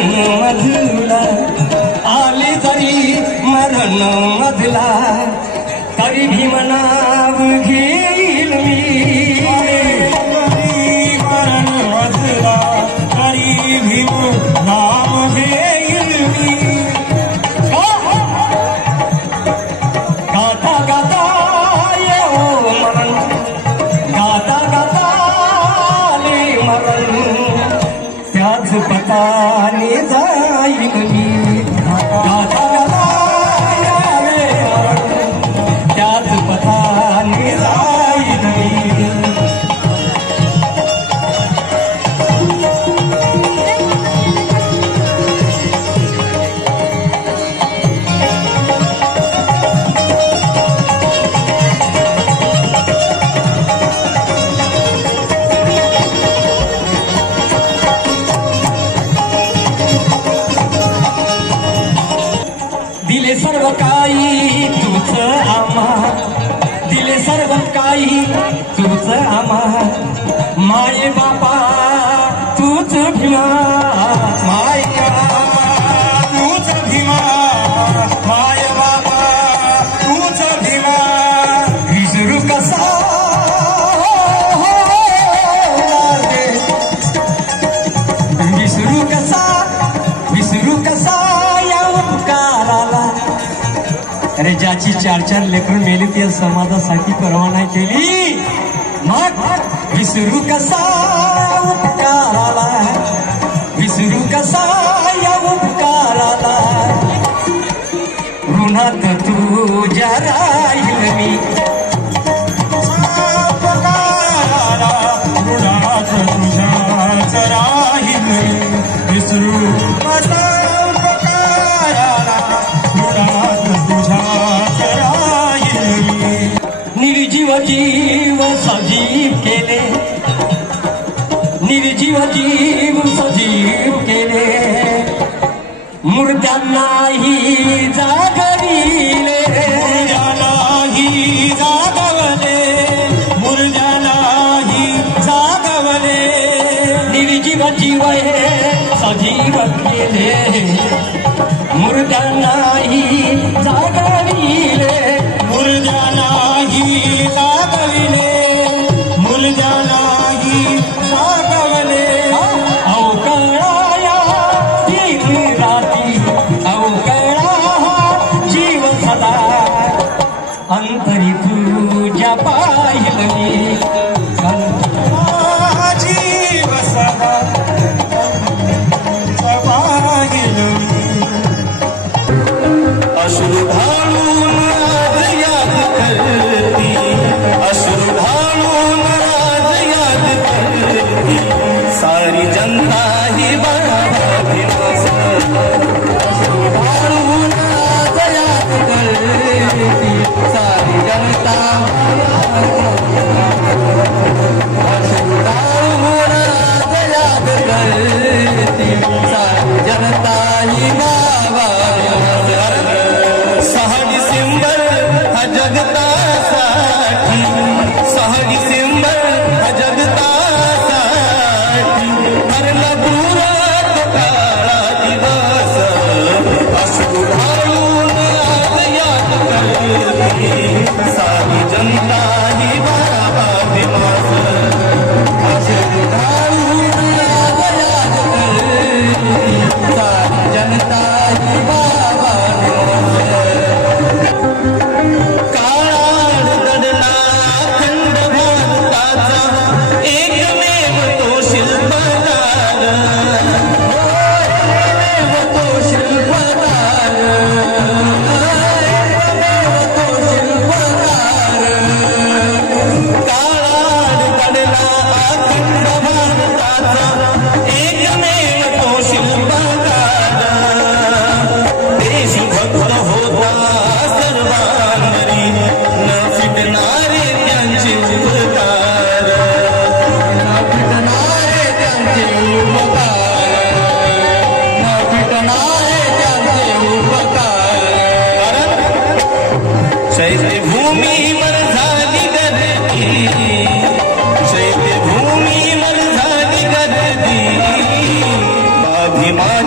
मधुला आले तरी मरण मधला तरी भीम नाव घेईल मी मरण मधला तरी भीम नाव घेईल मी गाता गाता येऊ मरण गाता गाता आले मरण त्याच पताने जाईल मी गाता गाता यावे त्याच पताने जाईल मी दिले सर्व काही तुझ आम्हा दिले सर्व काही तुझ आम्हा माये बापा तूच भीमा माया तूच भीमा माय बापा तूच भीमा विसरू कसा विसरू कसा या उपकाराला अरे ज्याची 4-4 लेकरं मेली त्या समाजासाठी परवाना केली मग विसरू कसा उपकाराला विसरू कसा या उपकाराला ऋणात तुझ्या राहील मी ऋणात तुझ्याच राहील विसरू कसा निर्जीव जीव सजीव केले निर्जीव जीव सजीव केले मुर्द्यांनाही जागविले मुर्द्यालाही जागवले मुर्द्यालाही जागवले निर्जीव जीव हे सजीव केले मुर्द्यांनाही जागविले मुर्द्यालाही जागविले मुर्द्यालाही जागवले अवकळाया तीन राती अवकळा जीव सदा अंतरी तुझ्या पाहिल मी जीव सदा पाहिल अश्रु ढाळून आज याद करती अश्रु ढाळून आज याद करती सारी जनता ही बाबा अश्रु ढाळून आज याद करती सारी जनता अश्रु ढाळून आज याद करती सारी जनता ही बाबा डिसेंबर हा जगतासाठी 6 डिसेंबर हा जगतासाठी हरला दूरात काळा दिवस अश्रू ढाळून आज याद करते सारी जनता ही बाबा दिवस अश्रू ढाळून आज याद करते सारी जनता ही बाबा काळाड दडला अखंड भारताचा एकमेव तो शिल्पकार एकमेव तो शिल्पकार एकमेव तो शिल्पकार काळाड दडला अखंड भारताचा एकमेव तो शिल्पकार देशभक्त होता सर्वांवरी न फिटणारे त्यांचे उपकार न फिटणारे त्यांचे उपकार न फिटणारे त्यांचे उपकार चैत्यभूमीवर झाली गर्दी चैत्यभूमीवर झाली गर्दी स्वाभिमान